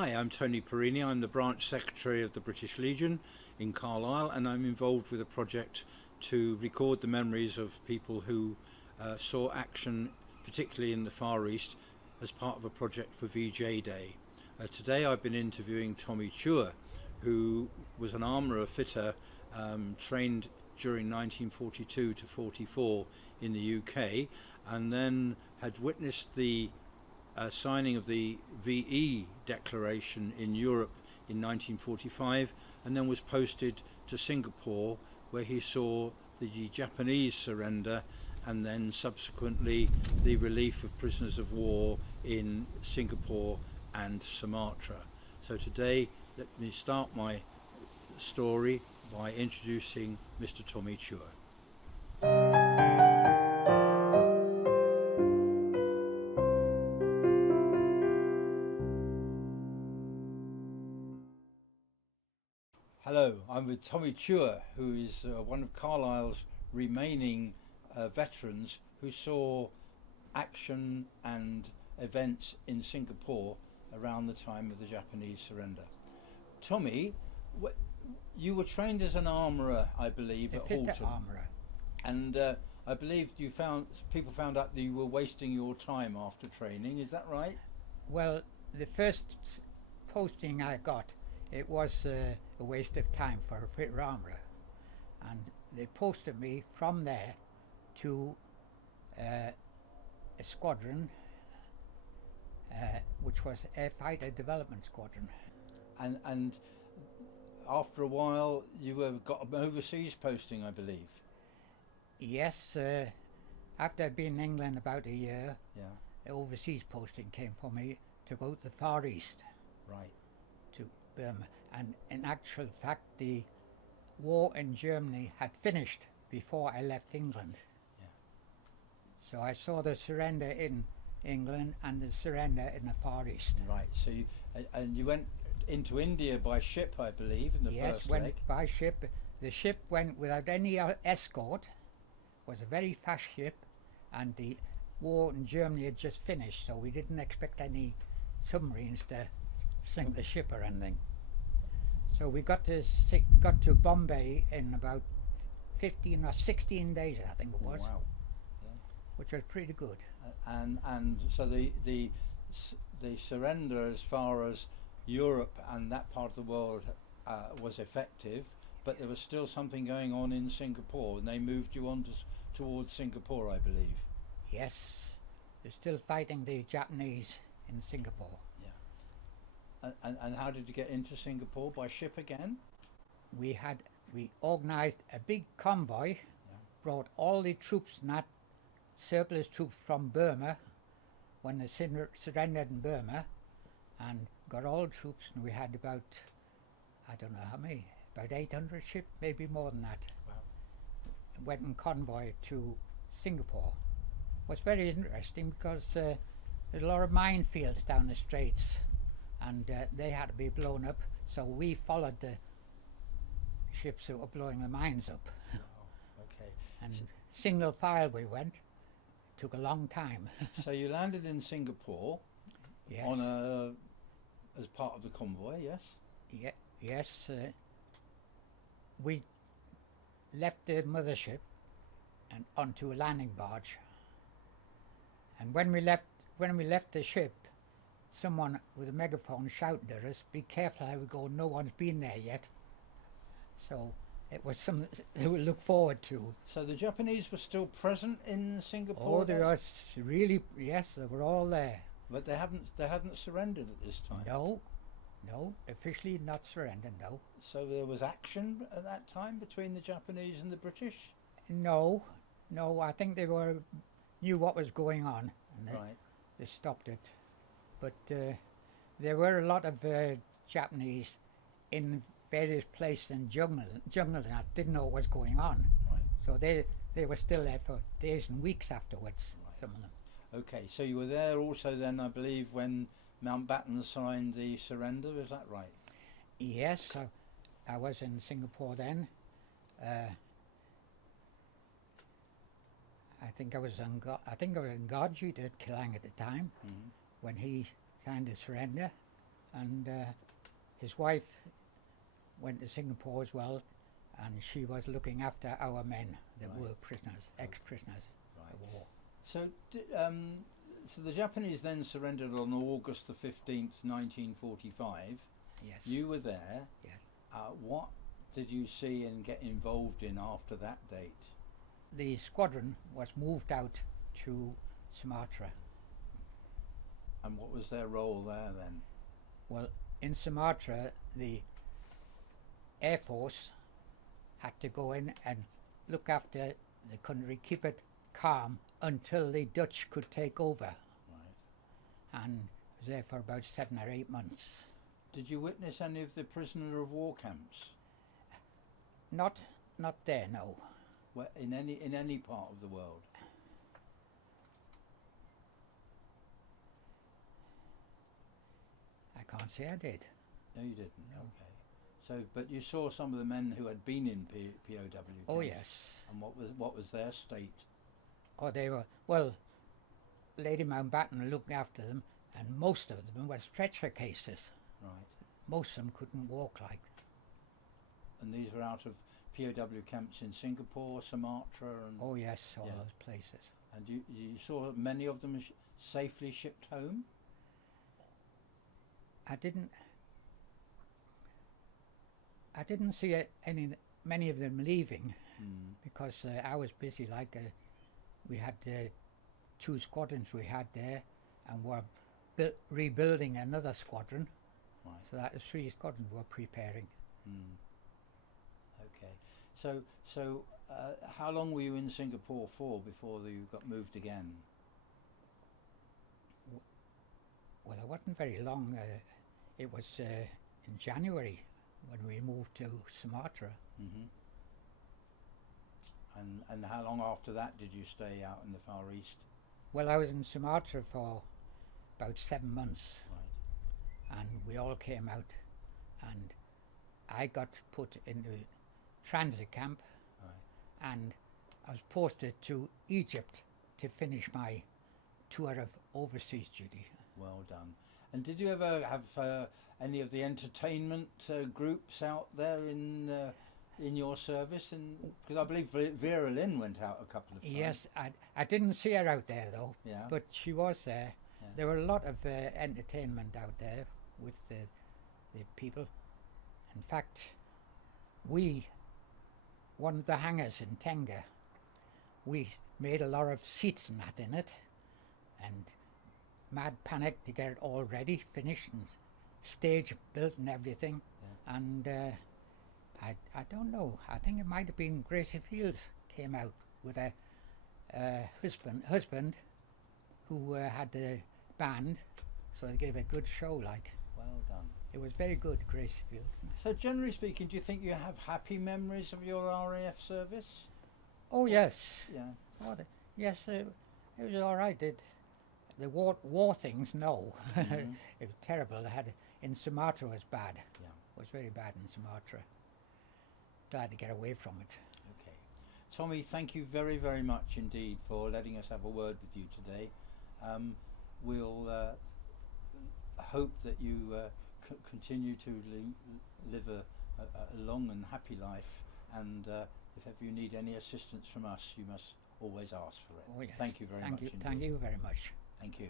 Hi, I'm Tony Perini. I'm the branch secretary of the British Legion in Carlisle, and I'm involved with a project to record the memories of people who saw action, particularly in the Far East, as part of a project for VJ Day. Today I've been interviewing Tommy Tuer, who was an armourer fitter trained during 1942 to 44 in the UK, and then had witnessed the signing of the VE declaration in Europe in 1945, and then was posted to Singapore, where he saw the Japanese surrender and then subsequently the relief of prisoners of war in Singapore and Sumatra. So today let me start my story by introducing Mr. Tommy Tuer. Hello, I'm with Tommy Tuer, who is one of Carlisle's remaining veterans who saw action and events in Singapore around the time of the Japanese surrender. Tommy, you were trained as an armourer, I believe, at Halton. Armourer. And I believe people found out that you were wasting your time after training. Is that right? Well, the first posting I got, it was a waste of time for a fitter armourer, and they posted me from there to a squadron, which was Air Fighter Development Squadron. And after a while, you got an overseas posting, I believe. Yes, after I'd been in England about a year, Yeah. an overseas posting came for me to go to the Far East. Right. To Burma, and in actual fact the war in Germany had finished before I left England. Yeah. So I saw the surrender in England and the surrender in the Far East. Right. So you went into India by ship, I believe, in the first went leg. by ship. The ship went without any escort. Was a very fast ship, and the war in Germany had just finished, so we didn't expect any submarines to sink the ship or anything. So we got to Bombay in about 15 or 16 days, I think it was. Oh, wow. Yeah. Which was pretty good. And so the surrender as far as Europe and that part of the world was effective, but there was still something going on in Singapore, and they moved you on towards Singapore, I believe. Yes, they're still fighting the Japanese in Singapore. And how did you get into Singapore? By ship again? We organised a big convoy, brought all the troops, not surplus troops from Burma, when they surrendered in Burma, and got all the troops, and we had about, I don't know how many, about 800 ships, maybe more than that. Wow. Went in convoy to Singapore. It was very interesting because there's a lot of minefields down the straits, and they had to be blown up, so we followed the ships that were blowing the mines up. Oh, okay. And single file we went. Took a long time. So you landed in Singapore. Yes. As part of the convoy, yes? Yes. We left the mothership and onto a landing barge. And when we left the ship, someone with a megaphone shouted at us, "Be careful how we go, no one's been there yet." So it was something they would look forward to. So the Japanese were still present in Singapore? Oh, they were really, yes, they were all there. But they hadn't surrendered at this time? No, officially not surrendered, no. So there was action at that time between the Japanese and the British? No, I think they knew what was going on, and Right. they stopped it. But there were a lot of Japanese in various places in jungle that didn't know what was going on. Right. So they were still there for days and weeks afterwards, Right. some of them. Okay, so you were there also then, I believe, when Mountbatten signed the surrender, is that right? Yes, I was in Singapore then. I think I was in Gorgie at Killang at the time, when he signed the surrender. and his wife went to Singapore as well, and she was looking after our men that Right. were prisoners, ex-prisoners Right. of war. So, so the Japanese then surrendered on August the 15th, 1945. Yes. You were there. Yes. What did you see and get involved in after that date? The squadron was moved out to Sumatra. And what was their role there then? Well, in Sumatra, the Air Force had to go in and look after the country, keep it calm until the Dutch could take over. Right. And was there for about 7 or 8 months. Did you witness any of the prisoner of war camps? Not there, no. In any part of the world? I can't say I did. No, you didn't. No. Okay. So, but you saw some of the men who had been in POW camps. Oh yes. And what was their state? Oh, they were, well, Lady Mountbatten looked after them, and most of them were stretcher cases. Right. Most of them couldn't walk like. And these were out of POW camps in Singapore, Sumatra, and Oh yes, all Yeah. those places. and you saw many of them safely shipped home. I didn't see many of them leaving because I was busy. Like we had 2 squadrons we had there, and we're rebuilding another squadron. Right. So that was 3 squadrons we're preparing. Okay. So how long were you in Singapore for before you got moved again? Well, it wasn't very long. It was in January when we moved to Sumatra. Mm-hmm. And how long after that did you stay out in the Far East? Well, I was in Sumatra for about 7 months, Right. and we all came out, and I got put into transit camp, Right. and I was posted to Egypt to finish my tour of overseas duty. Well done. And did you ever have any of the entertainment groups out there in your service? Because I believe Vera Lynn went out a couple of times. Yes, I didn't see her out there though, Yeah. but she was there. Yeah. There were a lot of entertainment out there with the people. In fact, one of the hangars in Tenga, we made a lot of seats and that in it, and mad panic to get it all ready, finished, and stage built and everything. Yeah. And I don't know, I think it might have been Gracie Fields came out with a husband who had the band, so they gave a good show. Like, Well done. it was very good, Gracie Fields. So generally speaking, do you think you have happy memories of your RAF service? Oh yes, Yeah. oh, yes, it was all right. The war things, no, Mhm. it was terrible. In Sumatra was bad. Yeah. It was very bad in Sumatra. Glad to get away from it. Okay. Tommy, thank you very, very much indeed for letting us have a word with you today. We'll hope that you continue to live a long and happy life, and if ever you need any assistance from us, you must always ask for it. Oh yes. Thank you very much indeed. Thank you very much. Thank you.